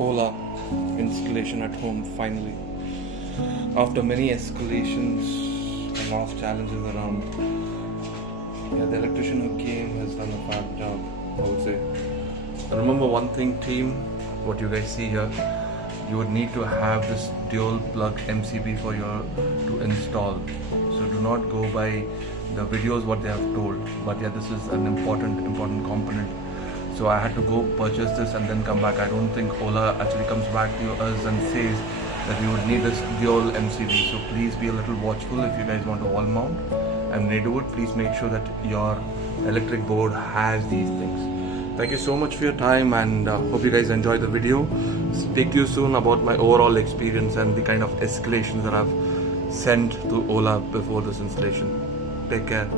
Ola installation at home finally. After many escalations and lots of challenges around, the electrician who came has done a fab job, I would say. Remember one thing, team, what you guys see here, you would need to have this dual plug MCB for your to install. So do not go by the videos what they have told, but yeah, this is an important component. So I had to go purchase this and then come back. I don't think Ola actually comes back to us and says that you would need this dual MCB. So please be a little watchful if you guys want to wall mount and when you do it, please make sure that your electric board has these things. Thank you so much for your time, and hope you guys enjoyed the video. Speak to you soon about my overall experience and the kind of escalations that I've sent to Ola before this installation. Take care.